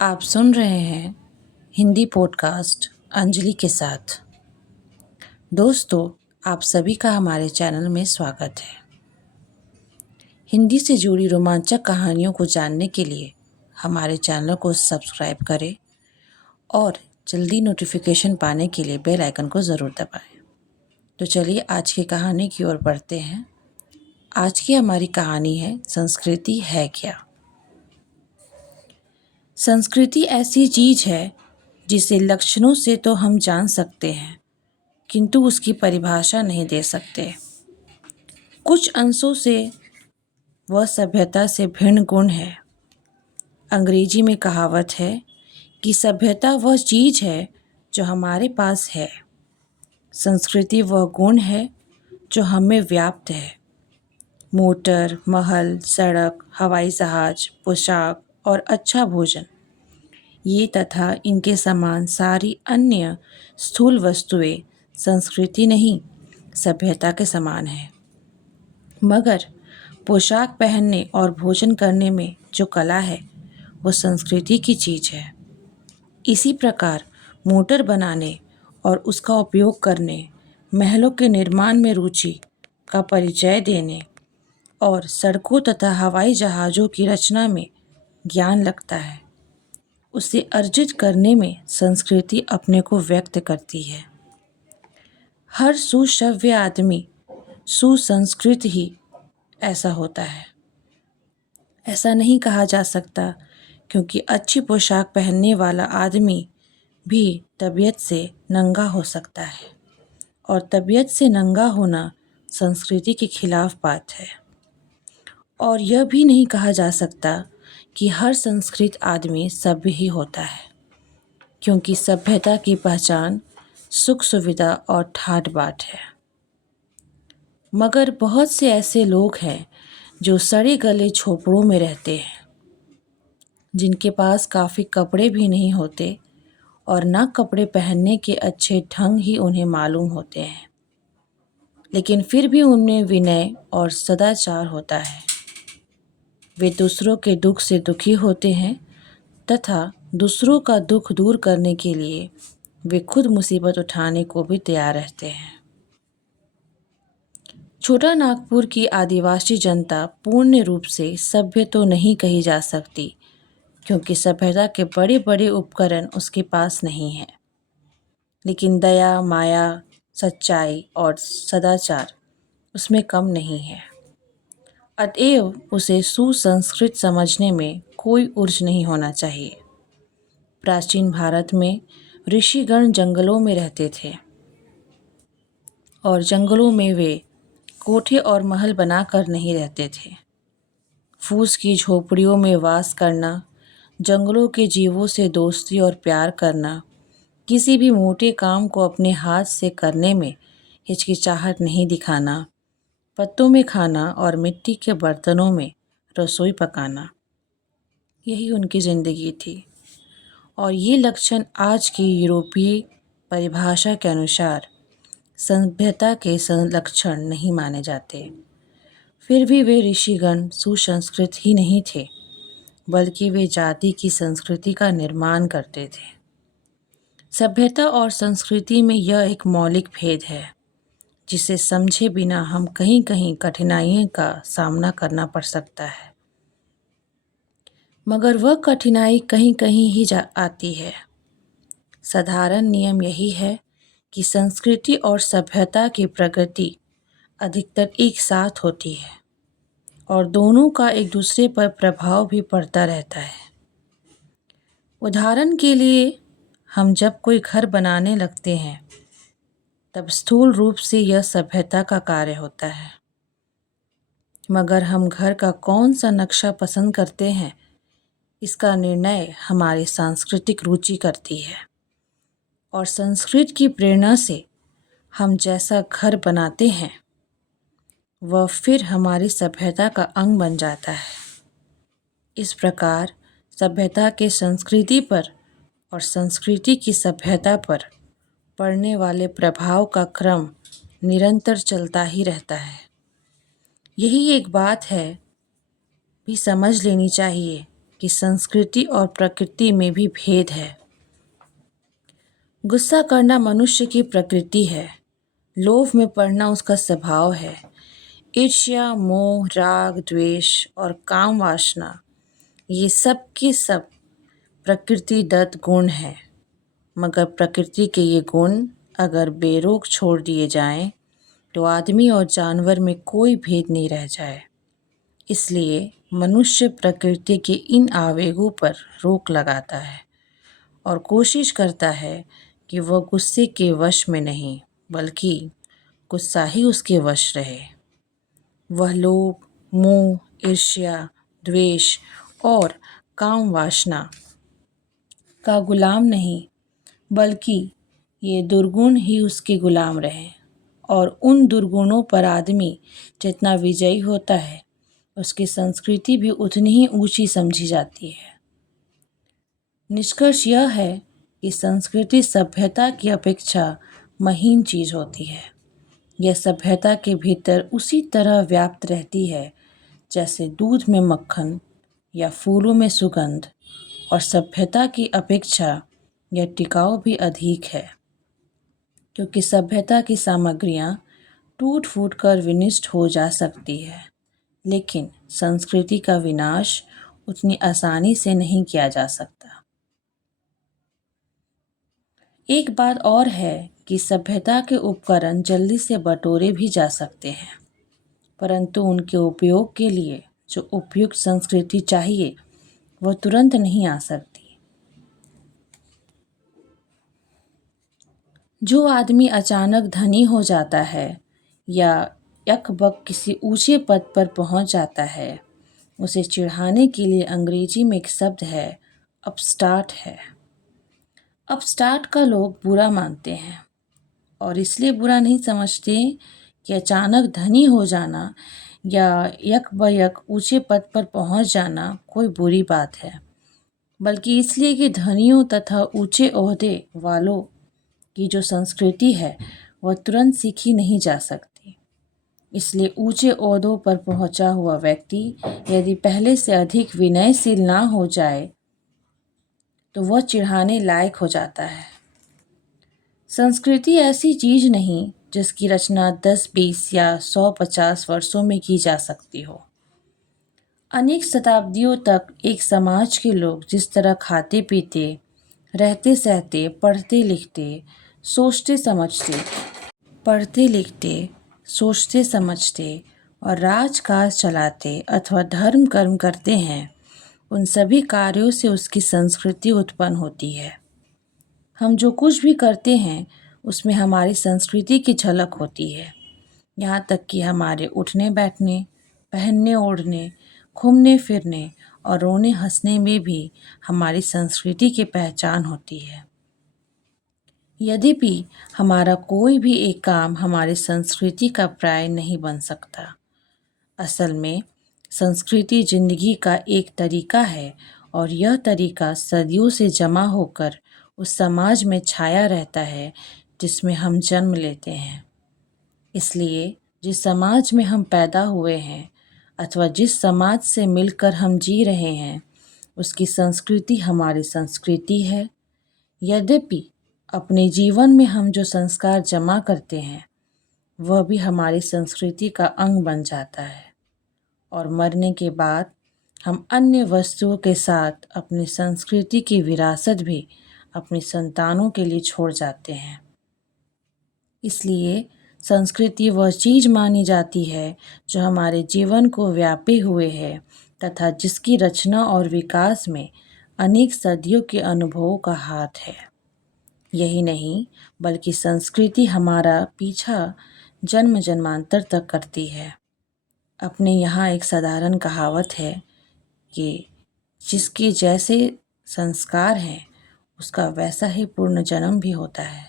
आप सुन रहे हैं हिंदी पॉडकास्ट अंजलि के साथ। दोस्तों, आप सभी का हमारे चैनल में स्वागत है। हिंदी से जुड़ी रोमांचक कहानियों को जानने के लिए हमारे चैनल को सब्सक्राइब करें और जल्दी नोटिफिकेशन पाने के लिए बेल आइकन को ज़रूर दबाएं। तो चलिए आज की कहानी की ओर बढ़ते हैं। आज की हमारी कहानी है संस्कृति है क्या। संस्कृति ऐसी चीज है जिसे लक्षणों से तो हम जान सकते हैं, किंतु उसकी परिभाषा नहीं दे सकते। कुछ अंशों से वह सभ्यता से भिन्न गुण है। अंग्रेजी में कहावत है कि सभ्यता वह चीज है जो हमारे पास है, संस्कृति वह गुण है जो हमें व्याप्त है। मोटर, महल, सड़क, हवाई जहाज, पोशाक और अच्छा भोजन, ये तथा इनके समान सारी अन्य स्थूल वस्तुएं संस्कृति नहीं, सभ्यता के समान है। मगर पोशाक पहनने और भोजन करने में जो कला है वो संस्कृति की चीज है। इसी प्रकार मोटर बनाने और उसका उपयोग करने, महलों के निर्माण में रुचि का परिचय देने और सड़कों तथा हवाई जहाज़ों की रचना में ज्ञान लगता है, उसे अर्जित करने में संस्कृति अपने को व्यक्त करती है। हर सुसभ्य आदमी सुसंस्कृत ही ऐसा होता है। ऐसा नहीं कहा जा सकता, क्योंकि अच्छी पोशाक पहनने वाला आदमी भी तबीयत से नंगा हो सकता है, और तबीयत से नंगा होना संस्कृति के खिलाफ बात है। और यह भी नहीं कहा जा सकता कि हर संस्कृत आदमी सभ्य ही होता है, क्योंकि सभ्यता की पहचान सुख सुविधा और ठाट बाट है। मगर बहुत से ऐसे लोग हैं जो सड़े गले झोपड़ों में रहते हैं, जिनके पास काफ़ी कपड़े भी नहीं होते और ना कपड़े पहनने के अच्छे ढंग ही उन्हें मालूम होते हैं, लेकिन फिर भी उनमें विनय और सदाचार होता है। वे दूसरों के दुख से दुखी होते हैं तथा दूसरों का दुख दूर करने के लिए वे खुद मुसीबत उठाने को भी तैयार रहते हैं। छोटा नागपुर की आदिवासी जनता पूर्ण रूप से सभ्य तो नहीं कही जा सकती, क्योंकि सभ्यता के बड़े बड़े उपकरण उसके पास नहीं हैं, लेकिन दया, माया, सच्चाई और सदाचार उसमें कम नहीं है। अतएव उसे सुसंस्कृत समझने में कोई उर्ज नहीं होना चाहिए। प्राचीन भारत में ऋषिगण जंगलों में रहते थे, और जंगलों में वे कोठे और महल बनाकर नहीं रहते थे। फूस की झोपड़ियों में वास करना, जंगलों के जीवों से दोस्ती और प्यार करना, किसी भी मोटे काम को अपने हाथ से करने में हिचकिचाहट नहीं दिखाना, पत्तों में खाना और मिट्टी के बर्तनों में रसोई पकाना, यही उनकी ज़िंदगी थी। और ये लक्षण आज की यूरोपीय परिभाषा के अनुसार सभ्यता के लक्षण नहीं माने जाते। फिर भी वे ऋषिगण सुसंस्कृत ही नहीं थे, बल्कि वे जाति की संस्कृति का निर्माण करते थे। सभ्यता और संस्कृति में यह एक मौलिक भेद है, जिसे समझे बिना हम कहीं कहीं कठिनाइयों का सामना करना पड़ सकता है। मगर वह कठिनाई कहीं कहीं ही आती है। साधारण नियम यही है कि संस्कृति और सभ्यता की प्रगति अधिकतर एक साथ होती है, और दोनों का एक दूसरे पर प्रभाव भी पड़ता रहता है। उदाहरण के लिए, हम जब कोई घर बनाने लगते हैं तब स्थूल रूप से यह सभ्यता का कार्य होता है, मगर हम घर का कौन सा नक्शा पसंद करते हैं, इसका निर्णय हमारी सांस्कृतिक रुचि करती है। और संस्कृत की प्रेरणा से हम जैसा घर बनाते हैं वह फिर हमारी सभ्यता का अंग बन जाता है। इस प्रकार सभ्यता के संस्कृति पर और संस्कृति की सभ्यता पर पड़ने वाले प्रभाव का क्रम निरंतर चलता ही रहता है। यही एक बात है भी समझ लेनी चाहिए कि संस्कृति और प्रकृति में भी भेद है। गुस्सा करना मनुष्य की प्रकृति है, लोभ में पड़ना उसका स्वभाव है। ईर्ष्या, मोह, राग, द्वेष और काम वासना, ये सब के सब प्रकृतिदत्त गुण हैं। मगर प्रकृति के ये गुण अगर बेरोक छोड़ दिए जाएं, तो आदमी और जानवर में कोई भेद नहीं रह जाए। इसलिए मनुष्य प्रकृति के इन आवेगों पर रोक लगाता है और कोशिश करता है कि वह गुस्से के वश में नहीं, बल्कि गुस्सा ही उसके वश रहे। वह लोभ, मोह, ईर्ष्या, द्वेष और काम वासना का गुलाम नहीं, बल्कि ये दुर्गुण ही उसके गुलाम रहे। और उन दुर्गुणों पर आदमी जितना विजयी होता है, उसकी संस्कृति भी उतनी ही ऊंची समझी जाती है। निष्कर्ष यह है कि संस्कृति सभ्यता की अपेक्षा महीन चीज होती है। यह सभ्यता के भीतर उसी तरह व्याप्त रहती है जैसे दूध में मक्खन या फूलों में सुगंध, और सभ्यता की अपेक्षा यह टिकाऊ भी अधिक है, क्योंकि सभ्यता की सामग्रियां टूट फूट कर विनष्ट हो जा सकती है, लेकिन संस्कृति का विनाश उतनी आसानी से नहीं किया जा सकता। एक बात और है कि सभ्यता के उपकरण जल्दी से बटोरे भी जा सकते हैं, परंतु उनके उपयोग के लिए जो उपयुक्त संस्कृति चाहिए वह तुरंत नहीं आ सकती। जो आदमी अचानक धनी हो जाता है या यकबक किसी ऊंचे पद पर पहुंच जाता है, उसे चिढ़ाने के लिए अंग्रेजी में एक शब्द है, अपस्टार्ट है। अपस्टार्ट का लोग बुरा मानते हैं और इसलिए बुरा नहीं समझते कि अचानक धनी हो जाना या यकबयक ऊंचे पद पर पहुंच जाना कोई बुरी बात है, बल्कि इसलिए कि धनियों तथा ऊंचे ओहदे वालों की जो संस्कृति है वह तुरंत सीखी नहीं जा सकती। इसलिए ऊंचे ओहदों पर पहुंचा हुआ व्यक्ति यदि पहले से अधिक विनयशील ना हो जाए तो वह चिढ़ाने लायक हो जाता है। संस्कृति ऐसी चीज नहीं जिसकी रचना 10, 20 या 100, 50 वर्षों में की जा सकती हो। अनेक शताब्दियों तक एक समाज के लोग जिस तरह खाते पीते, रहते सहते, सोचते समझते और राजकाज चलाते अथवा धर्म कर्म करते हैं, उन सभी कार्यों से उसकी संस्कृति उत्पन्न होती है। हम जो कुछ भी करते हैं उसमें हमारी संस्कृति की झलक होती है। यहाँ तक कि हमारे उठने बैठने, पहनने ओढ़ने, घूमने फिरने और रोने हंसने में भी हमारी संस्कृति की पहचान होती है। यद्यपि हमारा कोई भी एक काम हमारी संस्कृति का पर्याय नहीं बन सकता। असल में संस्कृति जिंदगी का एक तरीका है और यह तरीका सदियों से जमा होकर उस समाज में छाया रहता है जिसमें हम जन्म लेते हैं। इसलिए जिस समाज में हम पैदा हुए हैं अथवा जिस समाज से मिलकर हम जी रहे हैं, उसकी संस्कृति हमारी संस्कृति है। यद्यपि अपने जीवन में हम जो संस्कार जमा करते हैं वह भी हमारी संस्कृति का अंग बन जाता है, और मरने के बाद हम अन्य वस्तुओं के साथ अपनी संस्कृति की विरासत भी अपनी संतानों के लिए छोड़ जाते हैं। इसलिए संस्कृति वह चीज मानी जाती है जो हमारे जीवन को व्यापे हुए है तथा जिसकी रचना और विकास में अनेक सदियों के अनुभवों का हाथ है। यही नहीं, बल्कि संस्कृति हमारा पीछा जन्म जन्मांतर तक करती है। अपने यहाँ एक साधारण कहावत है कि जिसके जैसे संस्कार हैं उसका वैसा ही पूर्ण जन्म भी होता है।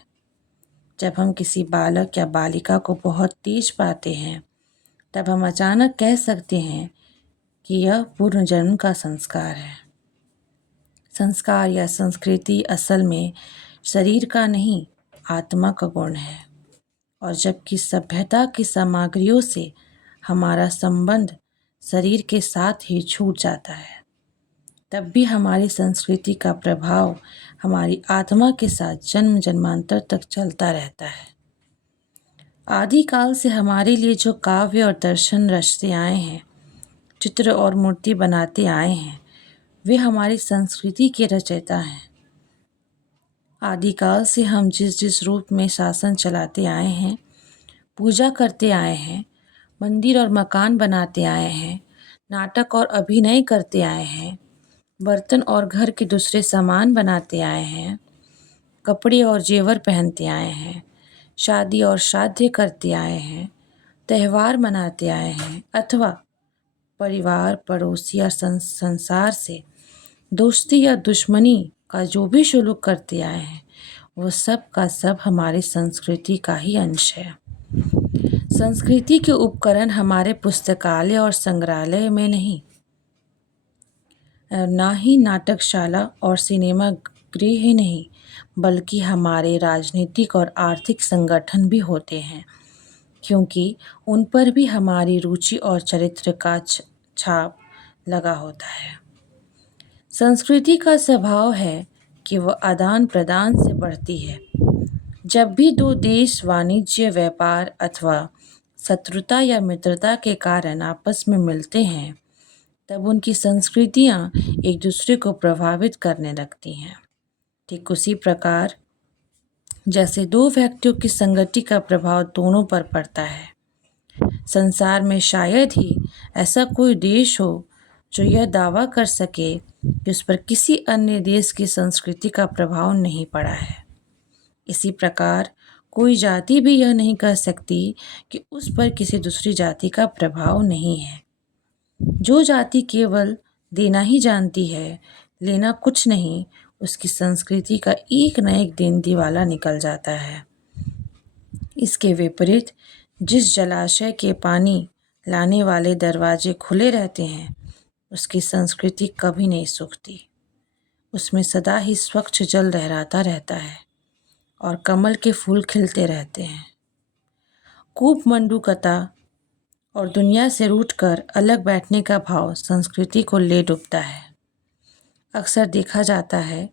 जब हम किसी बालक या बालिका को बहुत तेज पाते हैं तब हम अचानक कह सकते हैं कि यह पूर्ण जन्म का संस्कार है। संस्कार या संस्कृति असल में शरीर का नहीं, आत्मा का गुण है। और जबकि सभ्यता की सामग्रियों से हमारा संबंध शरीर के साथ ही छूट जाता है, तब भी हमारी संस्कृति का प्रभाव हमारी आत्मा के साथ जन्म जन्मांतर तक चलता रहता है। आदिकाल से हमारे लिए जो काव्य और दर्शन रचते आए हैं, चित्र और मूर्ति बनाते आए हैं, वे हमारी संस्कृति के रचयिता हैं। आदिकाल से हम जिस जिस रूप में शासन चलाते आए हैं, पूजा करते आए हैं, मंदिर और मकान बनाते आए हैं, नाटक और अभिनय करते आए हैं, बर्तन और घर के दूसरे सामान बनाते आए हैं, कपड़े और जेवर पहनते आए हैं, शादी और श्राद्ध करते आए हैं, त्यौहार मनाते आए हैं, अथवा परिवार, पड़ोसी या संसार से दोस्ती या दुश्मनी का जो भी शुल्क करते आए हैं, वो सब का सब हमारी संस्कृति का ही अंश है। संस्कृति के उपकरण हमारे पुस्तकालय और संग्रहालय में नहीं, ना ही नाटकशाला और सिनेमा गृह ही नहीं, बल्कि हमारे राजनीतिक और आर्थिक संगठन भी होते हैं, क्योंकि उन पर भी हमारी रुचि और चरित्र का छाप लगा होता है। संस्कृति का स्वभाव है कि वह आदान प्रदान से बढ़ती है। जब भी दो देश वाणिज्य, व्यापार अथवा शत्रुता या मित्रता के कारण आपस में मिलते हैं, तब उनकी संस्कृतियाँ एक दूसरे को प्रभावित करने लगती हैं। ठीक उसी प्रकार जैसे दो व्यक्तियों की संगति का प्रभाव दोनों पर पड़ता है, संसार में शायद ही ऐसा कोई देश हो जो यह दावा कर सके कि उस पर किसी अन्य देश की संस्कृति का प्रभाव नहीं पड़ा है। इसी प्रकार कोई जाति भी यह नहीं कह सकती कि उस पर किसी दूसरी जाति का प्रभाव नहीं है। जो जाति केवल देना ही जानती है, लेना कुछ नहीं, उसकी संस्कृति का एक न एक दिन दिवाला निकल जाता है। इसके विपरीत जिस जलाशय के पानी लाने वाले दरवाजे खुले रहते हैं, उसकी संस्कृति कभी नहीं सूखती। उसमें सदा ही स्वच्छ जल लहराता रहता है और कमल के फूल खिलते रहते हैं। कूपमंडूकता और दुनिया से रूठकर अलग बैठने का भाव संस्कृति को ले डूबता है। अक्सर देखा जाता है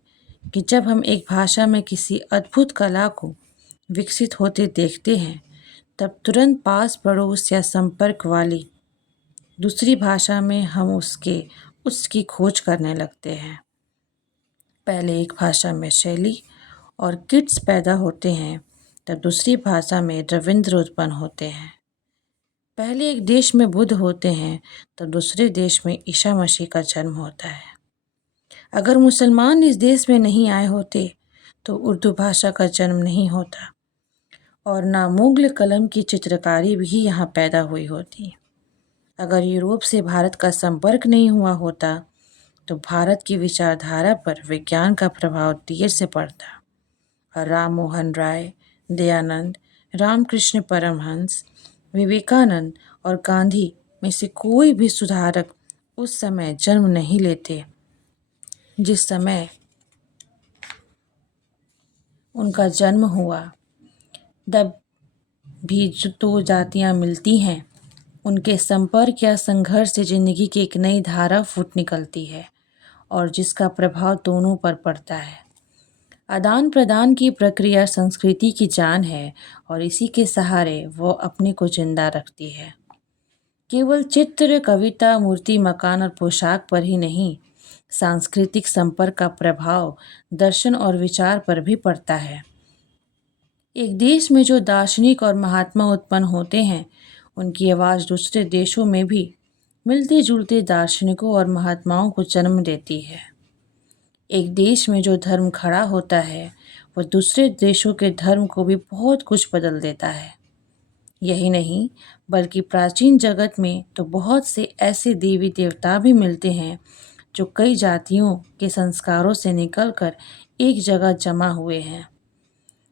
कि जब हम एक भाषा में किसी अद्भुत कला को विकसित होते देखते हैं, तब तुरंत पास पड़ोस या संपर्क वाली दूसरी भाषा में हम उसकी खोज करने लगते हैं। पहले एक भाषा में शैली और किट्स पैदा होते हैं, तब दूसरी भाषा में रविंद्र उत्पन्न होते हैं। पहले एक देश में बुद्ध होते हैं, तब दूसरे देश में ईसा मसीह का जन्म होता है। अगर मुसलमान इस देश में नहीं आए होते तो उर्दू भाषा का जन्म नहीं होता और ना मुगल कलम की चित्रकारी भी यहाँ पैदा हुई होती। अगर यूरोप से भारत का संपर्क नहीं हुआ होता तो भारत की विचारधारा पर विज्ञान का प्रभाव देर से पड़ता और राम मोहन राय, दयानंद, रामकृष्ण परमहंस, विवेकानंद और गांधी में से कोई भी सुधारक उस समय जन्म नहीं लेते जिस समय उनका जन्म हुआ। तब भी जो दो जातियाँ मिलती हैं, उनके संपर्क या संघर्ष से जिंदगी की एक नई धारा फूट निकलती है और जिसका प्रभाव दोनों पर पड़ता है। आदान प्रदान की प्रक्रिया संस्कृति की जान है और इसी के सहारे वो अपने को जिंदा रखती है। केवल चित्र, कविता, मूर्ति, मकान और पोशाक पर ही नहीं, सांस्कृतिक संपर्क का प्रभाव दर्शन और विचार पर भी पड़ता है। एक देश में जो दार्शनिक और महात्मा उत्पन्न होते हैं, उनकी आवाज़ दूसरे देशों में भी मिलते जुलते दार्शनिकों और महात्माओं को जन्म देती है। एक देश में जो धर्म खड़ा होता है, वह दूसरे देशों के धर्म को भी बहुत कुछ बदल देता है। यही नहीं, बल्कि प्राचीन जगत में तो बहुत से ऐसे देवी देवता भी मिलते हैं जो कई जातियों के संस्कारों से निकलकर एक जगह जमा हुए हैं।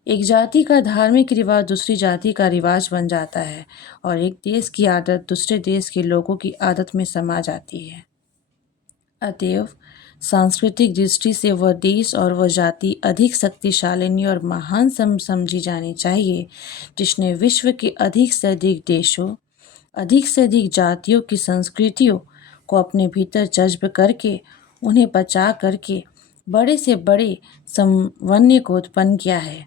एक जाति का धार्मिक रिवाज दूसरी जाति का रिवाज बन जाता है और एक देश की आदत दूसरे देश के लोगों की आदत में समा जाती है। अतएव सांस्कृतिक दृष्टि से वह देश और वह जाति अधिक शक्तिशालिनी और महान समझी जानी चाहिए, जिसने विश्व के अधिक से अधिक देशों, अधिक से अधिक जातियों की संस्कृतियों को अपने भीतर जज्ब करके उन्हें बचा करके बड़े से बड़े समन्वय को उत्पन्न किया है।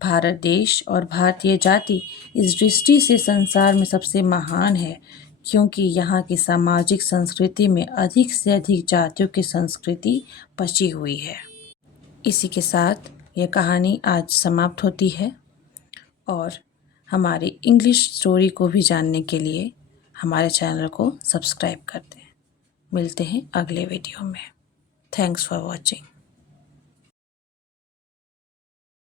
भारत देश और भारतीय जाति इस दृष्टि से संसार में सबसे महान है, क्योंकि यहाँ की सामाजिक संस्कृति में अधिक से अधिक जातियों की संस्कृति बची हुई है। इसी के साथ यह कहानी आज समाप्त होती है और हमारी इंग्लिश स्टोरी को भी जानने के लिए हमारे चैनल को सब्सक्राइब कर दें। मिलते हैं अगले वीडियो में। Thanks for watching.